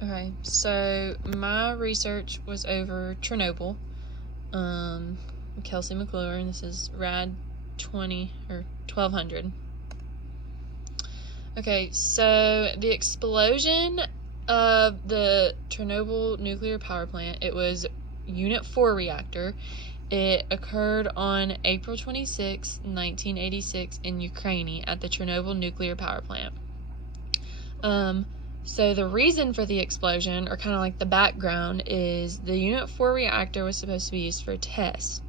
Okay, so my research was over Chernobyl. Kelsey McLuhan. This is Rad 20 or 1200. Okay, so the explosion of the Chernobyl nuclear power plant, it was Unit 4 reactor. It occurred on April 26, 1986 in Ukraine at the Chernobyl nuclear power plant. So the reason for the explosion, or kind of like the background, is the Unit 4 reactor was supposed to be used for tests.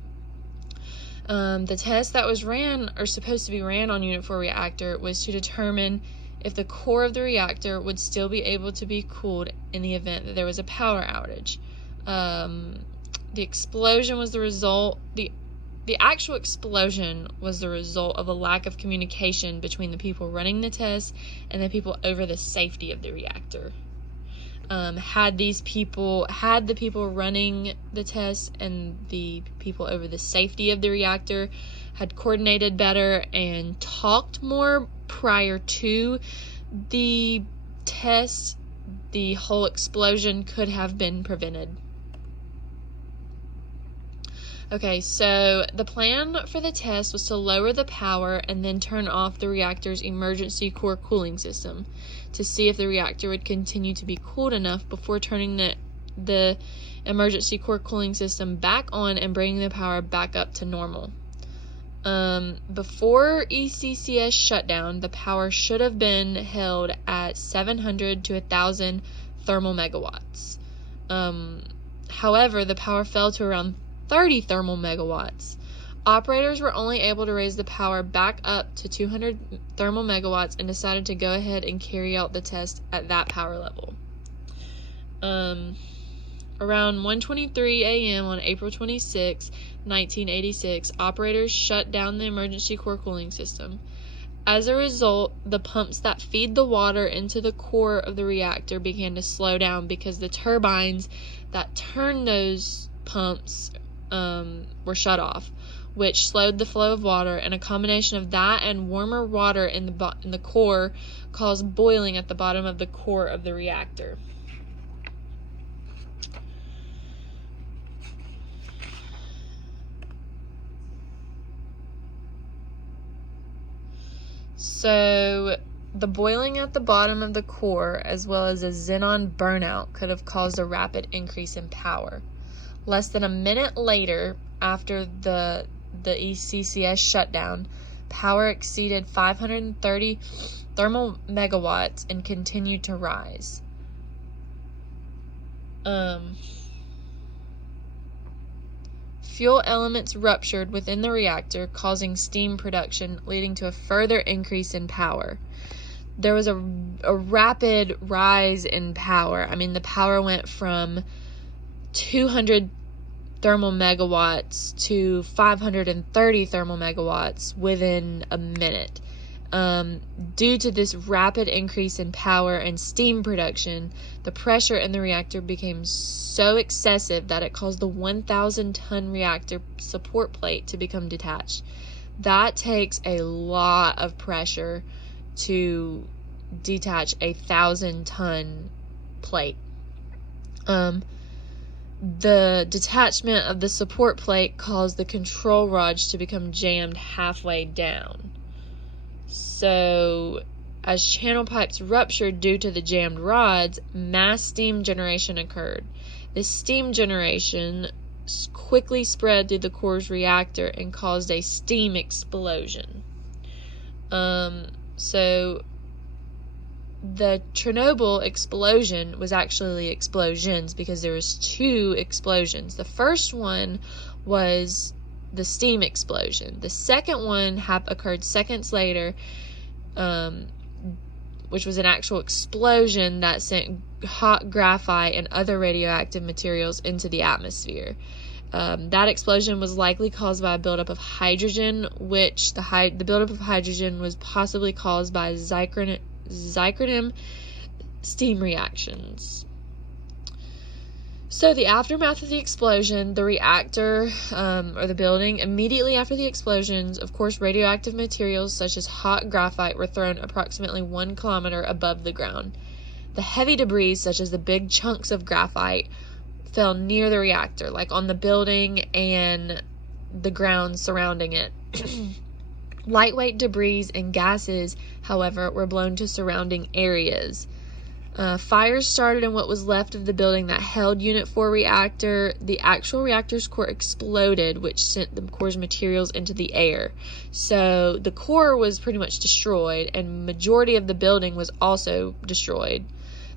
The test that was supposed to be ran on Unit 4 reactor was to determine if the core of the reactor would still be able to be cooled in the event that there was a power outage. The explosion was the result. The actual explosion was the result of a lack of communication between the people running the test and the people over the safety of the reactor. Had the people running the test and the people over the safety of the reactor had coordinated better and talked more prior to the test, the whole explosion could have been prevented. Okay, so the plan for the test was to lower the power and then turn off the reactor's emergency core cooling system to see if the reactor would continue to be cooled enough before turning the emergency core cooling system back on and bringing the power back up to normal. Before ECCS shutdown, the power should have been held at 700 to 1,000 thermal megawatts. However, the power fell to around 30 thermal megawatts. Operators were only able to raise the power back up to 200 thermal megawatts and decided to go ahead and carry out the test at that power level. Around 1:23 a.m. on April 26, 1986, operators shut down the emergency core cooling system. As a result, the pumps that feed the water into the core of the reactor began to slow down because the turbines that turn those pumps were shut off, which slowed the flow of water, and a combination of that and warmer water in the core caused boiling at the bottom of the core of the reactor. So the boiling at the bottom of the core, as well as a xenon burnout, could have caused a rapid increase in power. Less than a minute later, after the ECCS shutdown, power exceeded 530 thermal megawatts and continued to rise. Fuel elements ruptured within the reactor, causing steam production, leading to a further increase in power. There was a rapid rise in power. I mean, the power went from 200 thermal megawatts to 530 thermal megawatts within a minute. Due to this rapid increase in power and steam production, the pressure in the reactor became so excessive that it caused the 1,000-ton reactor support plate to become detached. That takes a lot of pressure to detach a 1,000-ton plate. The detachment of the support plate caused the control rods to become jammed halfway down. So, as channel pipes ruptured due to the jammed rods, mass steam generation occurred. This steam generation quickly spread through the core's reactor and caused a steam explosion. So the Chernobyl explosion was actually explosions because there was two explosions. The first one was the steam explosion. The second one occurred seconds later, which was an actual explosion that sent hot graphite and other radioactive materials into the atmosphere. That explosion was likely caused by a buildup of hydrogen, which the buildup of hydrogen was possibly caused by zycronium steam reactions. So the aftermath of the explosion, the reactor, or the building, immediately after the explosions, of course, radioactive materials such as hot graphite were thrown approximately 1 kilometer above the ground. The heavy debris, such as the big chunks of graphite, fell near the reactor, like on the building and the ground surrounding it. Lightweight debris and gases, however, were blown to surrounding areas. Fires started in what was left of the building that held Unit 4 reactor. The actual reactor's core exploded, which sent the core's materials into the air. So the core was pretty much destroyed, and majority of the building was also destroyed.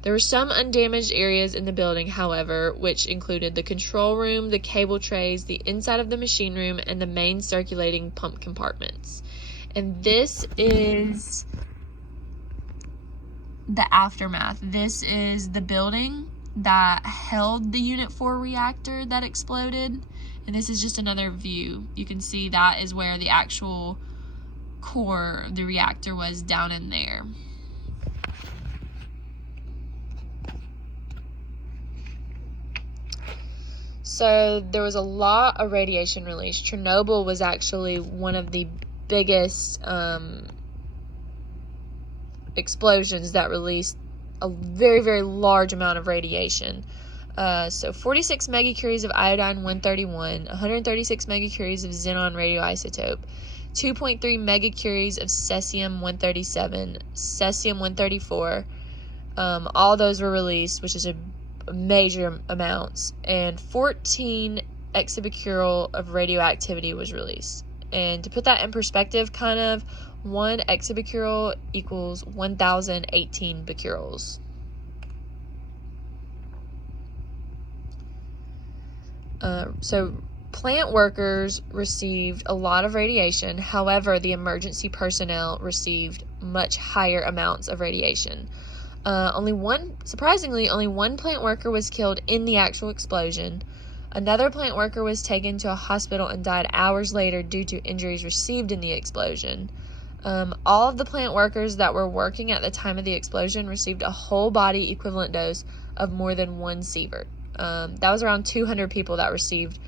There were some undamaged areas in the building, however, which included the control room, the cable trays, the inside of the machine room, and the main circulating pump compartments. And this is the aftermath. This is the building that held the Unit 4 reactor that exploded. And this is just another view. You can see that is where the actual core of the reactor was, down in there. So there was a lot of radiation released. Chernobyl was actually one of the biggest explosions that released a very, very large amount of radiation. So 46 megacuries of iodine-131, 136 megacuries of xenon radioisotope, 2.3 megacuries of cesium-137, cesium-134. All those were released, which is a major amounts, and 14 exabecural of radioactivity was released. And to put that in perspective, kind of, 1 exabecural equals 1,018 becquerels. So plant workers received a lot of radiation. However, the emergency personnel received much higher amounts of radiation. Surprisingly, only one plant worker was killed in the actual explosion. Another plant worker was taken to a hospital and died hours later due to injuries received in the explosion. All of the plant workers that were working at the time of the explosion received a whole body equivalent dose of more than 1 sievert. That was around 200 people that received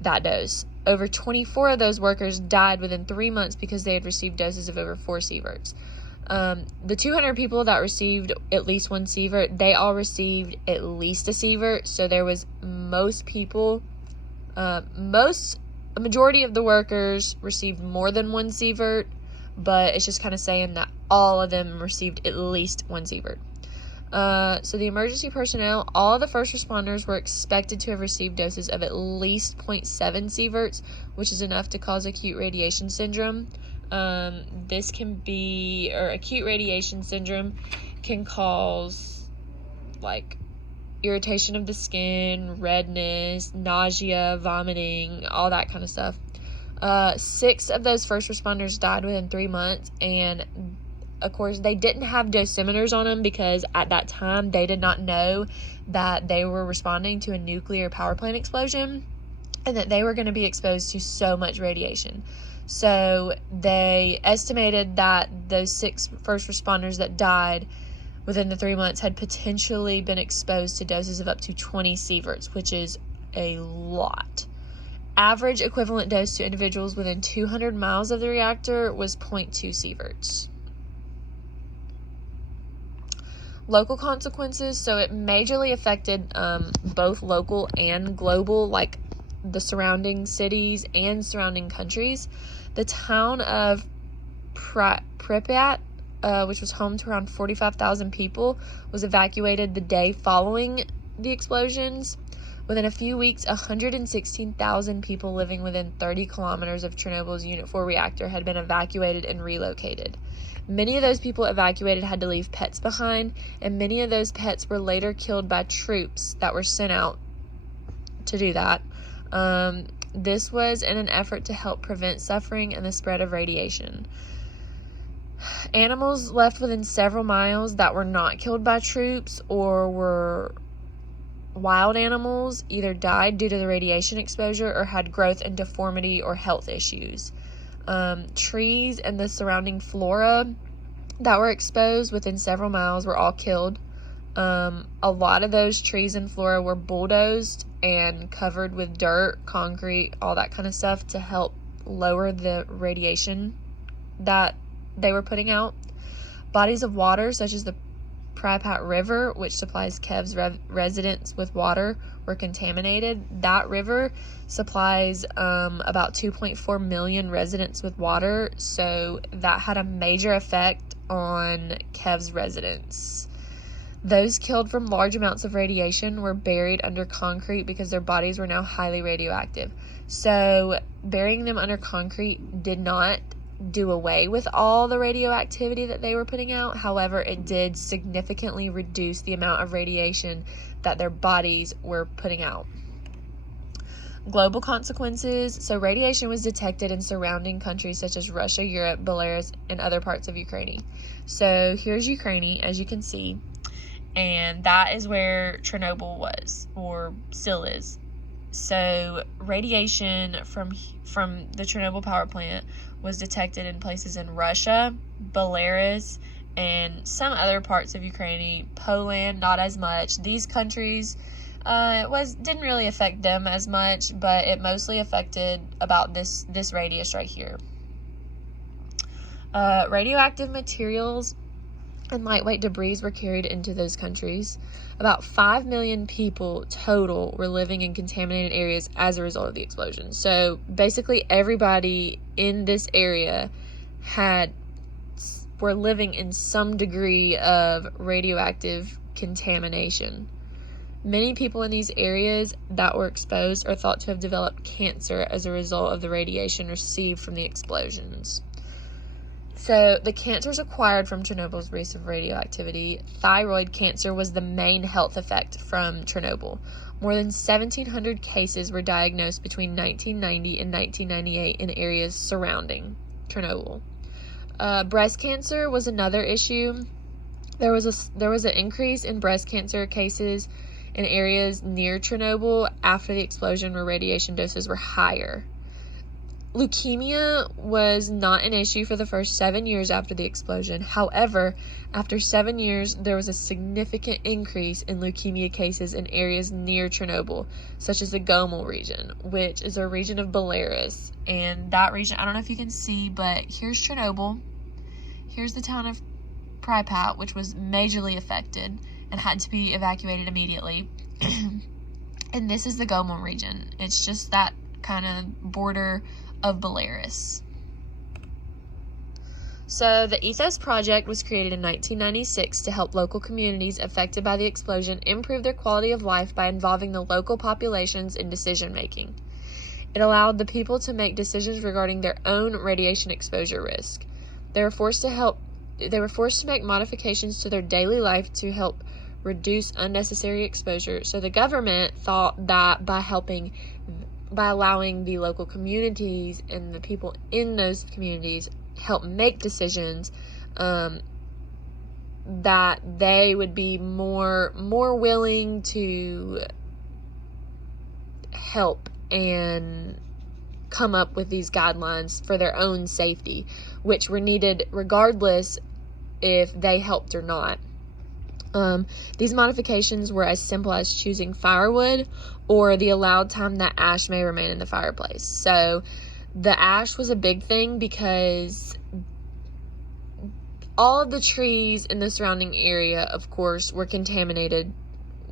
that dose. Over 24 of those workers died within 3 months because they had received doses of over 4 sieverts. The 200 people that received at least 1 sievert, they all received at least a sievert. So there was a majority of the workers received more than 1 sievert, but it's just kind of saying that all of them received at least 1 sievert. So the emergency personnel, all the first responders were expected to have received doses of at least 0.7 sieverts, which is enough to cause acute radiation syndrome. Acute radiation syndrome can cause like irritation of the skin, redness, nausea, vomiting, all that kind of stuff. 6 of those first responders died within 3 months, and of course they didn't have dosimeters on them because at that time they did not know that they were responding to a nuclear power plant explosion and that they were going to be exposed to so much radiation. So they estimated that those 6 first responders that died within the 3 months had potentially been exposed to doses of up to 20 sieverts, which is a lot. Average equivalent dose to individuals within 200 miles of the reactor was 0.2 sieverts. Local consequences, so it majorly affected both local and global, like the surrounding cities and surrounding countries. The town of Pripyat, which was home to around 45,000 people, was evacuated the day following the explosions. Within a few weeks, 116,000 people living within 30 kilometers of Chernobyl's Unit 4 reactor had been evacuated and relocated. Many of those people evacuated had to leave pets behind, and many of those pets were later killed by troops that were sent out to do that. This was in an effort to help prevent suffering and the spread of radiation. Animals left within several miles that were not killed by troops or were wild animals either died due to the radiation exposure or had growth and deformity or health issues. Trees and the surrounding flora that were exposed within several miles were all killed. A lot of those trees and flora were bulldozed and covered with dirt, concrete, all that kind of stuff to help lower the radiation that they were putting out. Bodies of water, such as the Pripyat River, which supplies Kiev's residents with water, were contaminated. That river supplies about 2.4 million residents with water, so that had a major effect on Kiev's residents. Those killed from large amounts of radiation were buried under concrete because their bodies were now highly radioactive. So burying them under concrete did not do away with all the radioactivity that they were putting out. However, it did significantly reduce the amount of radiation that their bodies were putting out. Global consequences. So radiation was detected in surrounding countries such as Russia, Europe, Belarus, and other parts of Ukraine. So here's Ukraine, as you can see, and that is where Chernobyl was, or still is. So radiation from the Chernobyl power plant was detected in places in Russia, Belarus, and some other parts of Ukraine. Poland, not as much. These countries didn't really affect them as much, but it mostly affected about this radius right here. Radioactive materials and lightweight debris were carried into those countries. About 5 million people total were living in contaminated areas as a result of the explosion. So basically everybody in this area were living in some degree of radioactive contamination. Many people in these areas that were exposed are thought to have developed cancer as a result of the radiation received from the explosions. So the cancers acquired from Chernobyl's release of radioactivity, thyroid cancer was the main health effect from Chernobyl. More than 1,700 cases were diagnosed between 1990 and 1998 in areas surrounding Chernobyl. Breast cancer was another issue. There was an increase in breast cancer cases in areas near Chernobyl after the explosion where radiation doses were higher. Leukemia was not an issue for the first 7 years after the explosion. However, after 7 years, there was a significant increase in leukemia cases in areas near Chernobyl, such as the Gomel region, which is a region of Belarus. And that region, I don't know if you can see, but here's Chernobyl. Here's the town of Pripyat, which was majorly affected and had to be evacuated immediately. And this is the Gomel region. It's just that kind of border of Belarus. So the Ethos Project was created in 1996 to help local communities affected by the explosion improve their quality of life by involving the local populations in decision making. It allowed the people to make decisions regarding their own radiation exposure risk. They were forced to make modifications to their daily life to help reduce unnecessary exposure. So the government thought that by allowing the local communities and the people in those communities help make decisions, that they would be more willing to help and come up with these guidelines for their own safety, which were needed regardless if they helped or not. These modifications were as simple as choosing firewood or the allowed time that ash may remain in the fireplace. So the ash was a big thing because all of the trees in the surrounding area, of course, were contaminated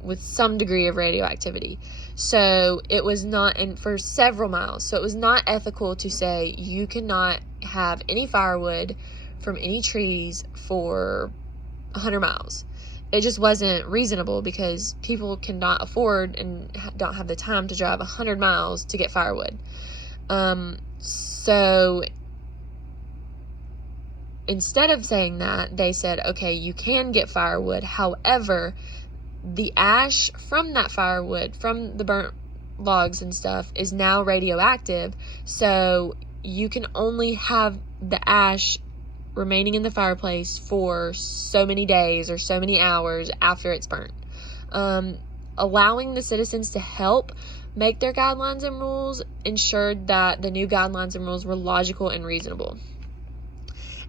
with some degree of radioactivity. So it was not, and for several miles, so it was not ethical to say you cannot have any firewood from any trees for 100 miles. It just wasn't reasonable because people cannot afford and don't have the time to drive 100 miles to get firewood. So instead of saying that, they said, okay, you can get firewood. However, the ash from that firewood, from the burnt logs and stuff, is now radioactive. So you can only have the ash remaining in the fireplace for so many days or so many hours after it's burnt. Allowing the citizens to help make their guidelines and rules ensured that the new guidelines and rules were logical and reasonable.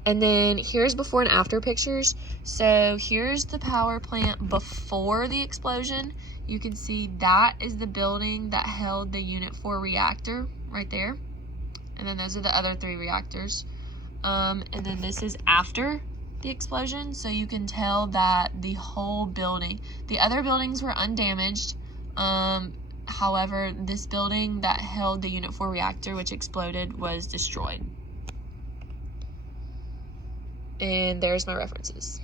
And then here's before and after pictures. So here's the power plant before the explosion. You can see that is the building that held the Unit 4 reactor right there. And then those are the other 3 reactors. And then this is after the explosion, so you can tell that the whole building, the other buildings were undamaged. However, this building that held the Unit 4 reactor, which exploded, was destroyed. And there's my references.